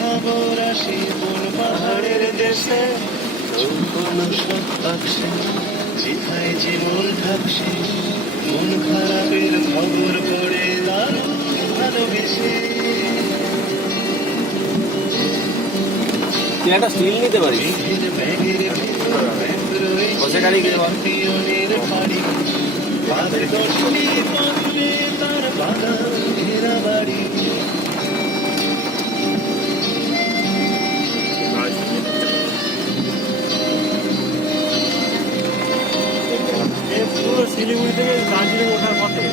খবর আসে কোন পাহাড়ের দেশে, কোন সব পাচ্ছে যেথায় যে মন থাকছে, মন খারাপের খবর পড়ে দারুণ ভালোবেসে। তুই একটা স্টিল নিতে পারিস, মেঘের ব্যাগের ভিতর ব্যাগ রয়েছে, বসে গাড়ি কিনে বল। পিয়নের বাড়ি, পাঁচ দশটি পথে তার বাগান ঘেরা বাড়ি। পুরো শিলিগুড়ি থেকে দার্জিলিং ওঠার পথে